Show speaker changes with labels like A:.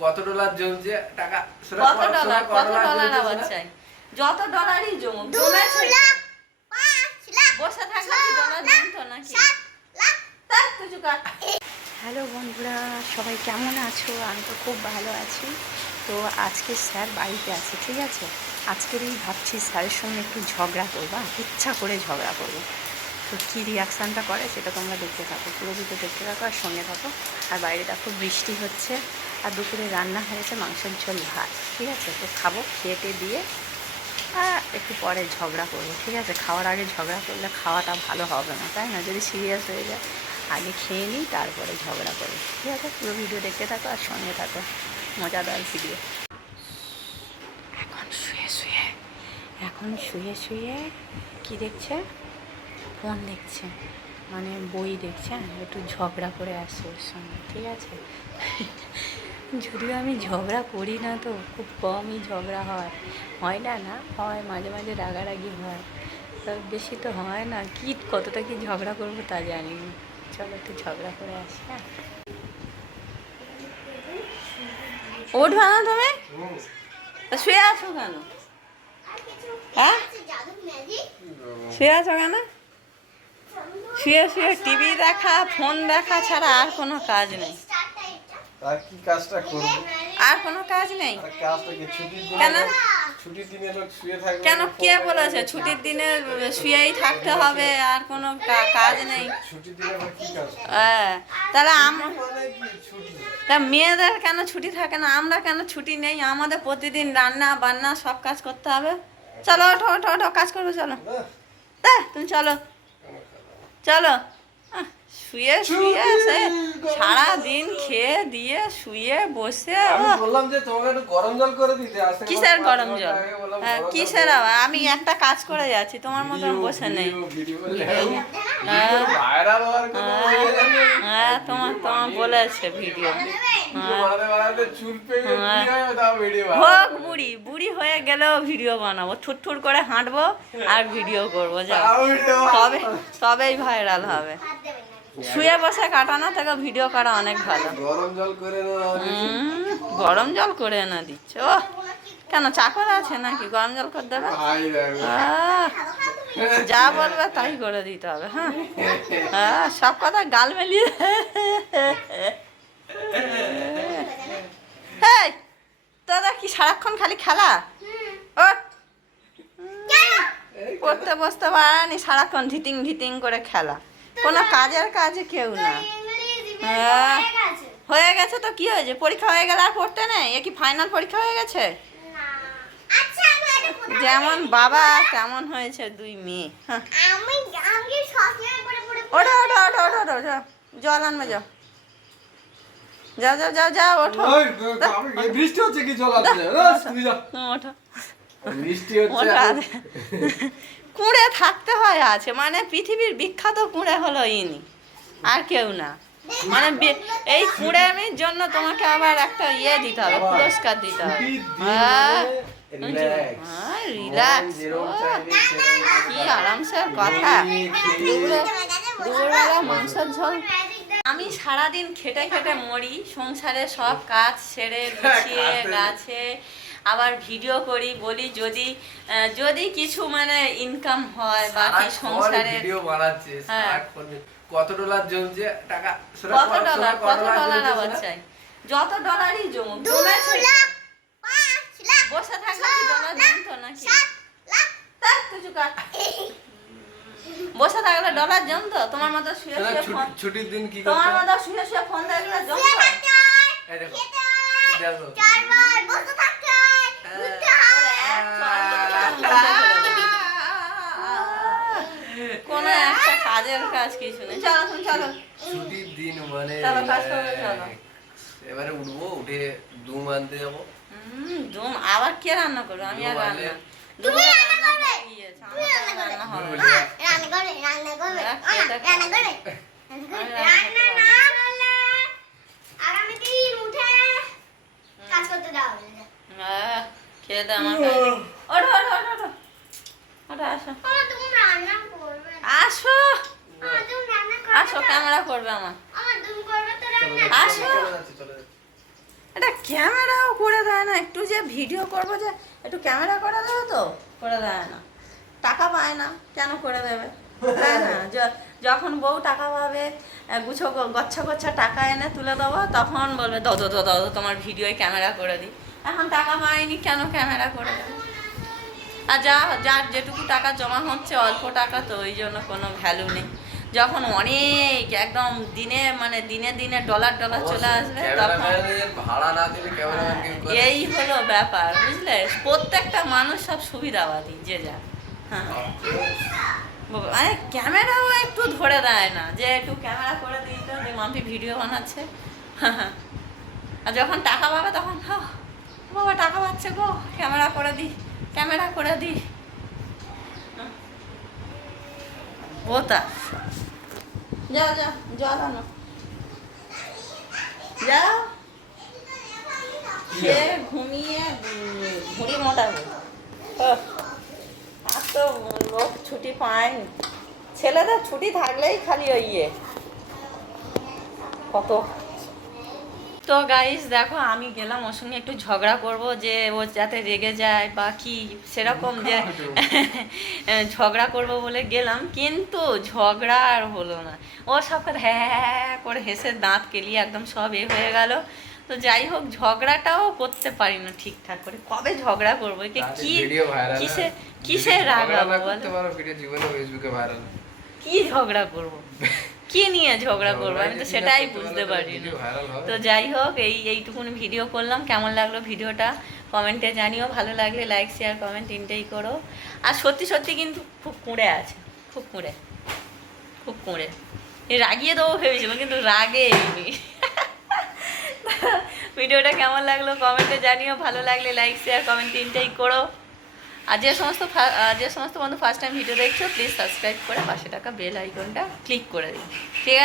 A: কত ডলার জমছে? টাকা
B: কত ডলার? কত ডলার আবার চাই? যত ডলারই জমুক বসে থাকলে কি ডলার জমতো নাকি? তার কিছু
C: হ্যালো বন্ধুরা সবাই কেমন আছো? আমি তো খুব ভালো আছি। তো আজকে স্যার বাড়িতে আছে ঠিক আছে? আজকের এই ভাবছি স্যারের সঙ্গে একটু ঝগড়া করব ইচ্ছা করে ঝগড়া করব। তো কী রিয়াকশানটা করে সেটা তোমরা দেখতে থাকো। পুরো ভিডিও দেখতে থাকো আর সঙ্গে থাকো। আর বাইরে দেখো বৃষ্টি হচ্ছে আর দুপুরে রান্না হয়েছে মাংসের ঝোল ভাত, ঠিক আছে? তো খাব, খেতে দিয়ে আর একটু পরে ঝগড়া করব, ঠিক আছে? খাওয়ার আগে ঝগড়া করলে খাওয়াটা ভালো হবে না, তাই না? যদি সিরিয়াস হয়ে যায়, আগে খেয়ে নিই, তারপরে ঝগড়া করব, ঠিক আছে? পুরো ভিডিও দেখতে থাকো আর সঙ্গে থাকো। মজাদার ভিডিও এখন শুয়ে শুয়ে, এখন শুয়ে শুয়ে কি দেখছে? ফোন দেখছে? মানে বই দেখছে একটু ঝগড়া করে আসছে ওর সঙ্গে, ঠিক আছে? যদিও আমি ঝগড়া করি না তো, খুব কমই ঝগড়া হয়। হয় না না, হয়, মাঝে মাঝে রাগারাগি হয়। বেশি তো হয় না, কি, কতটা কি ঝগড়া করব তা জানি না। চলো একটু ঝগড়া করে আসি হ্যাঁ?
B: উঠবে না তুমি? শুয়ে আছো কেন? হ্যাঁ? শুয়ে আছো কেন? শুয়ে শুয়ে টিভি দেখা ফোন দেখা ছাড়া আর কোনো কাজ নেই।
A: আর কি কাজটা করব?
B: আর কোনো কাজ নেই।
A: কাজটা কি ছুটির দিনে
B: কেন?
A: ছুটির দিনে লোক শুয়ে থাকবে।
B: কেন? কে বলেছে? ছুটির দিনে শুয়েই থাকতে হবে আর কোনো কাজ নেই।
A: ছুটির দিনে আবার কি কাজ
B: হ্যাঁ তাহলে আমরা তা মেয়েদের কেন ছুটি থাকে না? আমরা কেন ছুটি নেই? আমাদের প্রতিদিন রান্না বান্না সব কাজ করতে হবে। চলো ওঠো ওঠো ওঠো কাজ করবে চলো। তা তুমি চলো। চলো আহ, শুয়ে শুয়ে সে সারা দিন খেয়ে দিয়ে শুয়ে বসে
A: আমি বললাম যে তোমাকে একটু গরম জল করে দিতে। আজ
B: কিসের গরম জল? হ্যাঁ কিসের আবার? আমি একটা কাজ করে যাচ্ছি তোমার মতন বসে নেই। হ্যাঁ।
A: জানো?
B: হ্যাঁ। তোমার তোমার বলেছে ভিডিও। হ্যাঁ।
A: হয়ে।
B: হোক বুড়ি বুড়ি হয়ে গেলেও ভিডিও বানাবো। ঠুট ঠুট করে হাঁটবো আর ভিডিও করব যা তবে তবেই ভাইরাল হবে। শুয়ে বসে কাটানো থেকে ভিডিও করা অনেক ভালো।
A: গরম জল করে
B: গরম জল করে এনে দিচ্ছে। ও কেন চাকর আছে নাকি? গরম জল করে দেবে?
A: ভাই
B: যা বলবে তাই করে দিতে হবে হ্যাঁ? হ্যাঁ সব কথা গাল মেলিয়ে হেই তোরা কি সারাক্ষণ খালি খেলা? ওঠ। পড়তে বসতে পারানি সারাক্ষণ ধিটিং ধিটিং করে খেলা। কোনো কাজের কাজে কেউ না। হ্যাঁ। হয়ে গেছে তো কি হয়েছে? পরীক্ষা হয়ে গেলে আর পড়তে নেই? এ কি ফাইনাল পরীক্ষা হয়ে গেছে? যেমন বাবা তেমন হয়েছে দুই মেয়ে। হ্যাঁ। ওঠো ওঠো ওঠো ওঠো ওঠো যাও জল আনবে যাও। যাও যাও যাও যাও ওঠো।
A: বৃষ্টি হচ্ছে কি জল যা
B: ওঠো।
A: বৃষ্টি হচ্ছে।
B: কুঁড়ে থাকতে হয় আছে। মানে পৃথিবীর বিখ্যাত কুঁড়ে হলো ইনি আর কেউ না। মানে এই কুঁড়েমির জন্য তোমাকে আবার একটা ইয়ে দিতে হবে পুরস্কার দিতে হবে। হ্যাঁ। হ্যাঁ রিল্যাক্স
A: সেরকম
B: কি আরামসের কথা। দুপুরবেলা মাংসের ঝোল। আমি সারাদিন খেটে খেটে মরি সংসারে সব কাজ সেরে গুছিয়ে গাছে আবার ভিডিও করি বলি যদি যদি কিছু মানে ইনকাম হয় বা কি সংসারে
A: ভিডিও বানাচ্ছে
B: হ্যাঁ।
A: কত ডলার জমছে? টাকা
B: কত ডলার কত ডলার আবার চাই? যত ডলারই জমুক বসে থাকলে কি ডলার জমতো নাকি? তার কিছু কাজ। বসে থাকলে ডলার জমতো? তোমার মতো শুয়ে শুয়ে ফোন
A: ছুটির দিন কি
B: তোমার মতো শুয়ে শুয়ে ফোন দেখলে জমতো?
A: এই দেখো। দেখো।
D: চারবার বসে থাকতে হয় ঘুরতে হয়
B: কোনো একটা কাজের কাজ কিছু নেই। চলো তুমি চলো।
A: ছুটির দিন মানে
B: চলো, কাজ করবে, চলো।
A: এবারে উঠবো উঠে দুম আনতে যাব।
B: হুম দুম আবার কে রান্না করবে? আমি আর রান্না তুমি
D: রান্না করবে?
B: হয়ে গিয়েছে, আমার তো আর রান্না হবে না।
D: হ্যাঁ, রান্না করবে রান্না করবে। আহ,
B: খেতে
D: রান্না করবে? রান্না
B: রান্না করতে
D: না
B: পারব
D: করলে আগামী দিন উঠে কাজ করতে দেওয়া হবে না।
B: আহ, খেয়ে দে আমার কাছে। ওঠো ওঠো ওঠো ওঠো। ওঠো আসো।
D: আমার তুমি রান্না করবে না।
B: আসো।
D: আমার তুমি রান্না করবে
B: আসো ক্যামেরা করবে আমার।
D: আমার তুমি করবে তো
A: চলো,
D: রান্না
A: চলো,
B: আসো। এটা ক্যামেরাও করে দেয় না। একটু যে ভিডিও করব যে একটু ক্যামেরা করে দেবে তো? করে দেয় না। টাকা পায় না। কেন করে দেবে? তাই না। য- যখন বউ টাকা পাবে গুছো গচ্ছা গচ্ছা টাকা এনে তুলে দেবো তখন বলবে দো দো দো তোমার ভিডিও ক্যামেরা করে দিই। এখন টাকা পাইনি কেন ক্যামেরা করে দেবে? আর যা যার যেটুকু টাকা জমা হচ্ছে অল্প টাকা তো ওই জন্য কোনো ভ্যালু নেই। যখন অনেক একদম দিনে মানে দিনে দিনে ডলার ডলার চলে আসবে তখন? এই হলো ব্যাপার বুঝলে? প্রত্যেকটা মানুষ সব সুবিধাবাদী যে যা হ্যাঁ। মানে ক্যামেরাও একটু ধরে দেয় না যে একটু ক্যামেরা করে দিই তো যে মাম্পি ভিডিও বানাচ্ছে। আর যখন টাকা পাবে তখন হা বাবা, টাকা পাচ্ছে গো। ক্যামেরা করে দি, ক্যামেরা করে দিই ও তা। যাও যাও জল আনো। যাও সে ঘুমিয়ে ঘুড়ি মোটা হয়ে আর তো লোক ছুটি পায়নি। ছেলেদের ছুটি থাকলেই খালি ওই ইয়ে। কত তো গাইস দেখো আমি গেলাম ওর সঙ্গে একটু ঝগড়া করব যে ও যাতে রেগে যায় বা কি সেরকম যে ঝগড়া করব বলে গেলাম কিন্তু ঝগড়া আর হলো না। ও সব কথা হ্যাঁ হ্যাঁ হ্যাঁ করে হেসে দাঁত কেলিয়ে একদম সব এ হয়ে গেল। তো যাই হোক ঝগড়াটাও করতে পারি না ঠিকঠাক করে। কবে ঝগড়া করব? একে কি কিসে কিসে
A: যদি
B: রাগ
A: ঝগড়া না
B: বলো?
A: করতে পারো ভিডিও জীবনে ফেসবুকে ভাইরাল
B: কি ঝগড়া করব? কি নিয়ে ঝগড়া করব? আমি তো সেটাই বুঝতে পারি না তো যাই হোক এই এইটুকুন ভিডিও করলাম। কেমন লাগল ভিডিওটা? কমেন্টে জানিও। ভালো লাগলে লাইক শেয়ার কমেন্ট তিনটেই করো। আর সত্যি সত্যি কিন্তু খুব কুঁড়ে আছে। খুব কুঁড়ে। খুব কুঁড়ে। রাগিয়ে দেবো ভেবেছিলাম কিন্তু রাগে ভিডিওটা কেমন লাগল? কমেন্টে জানিও। ভালো লাগলে লাইক শেয়ার কমেন্ট তিনটেই করো। আর যে সমস্ত যে সমস্ত বন্ধু ফার্স্ট টাইম ভিডিও দেখছ প্লিজ সাবস্ক্রাইব করে পাশে টাকা বেল আইকনটা ক্লিক করে দিন ঠিক আছে?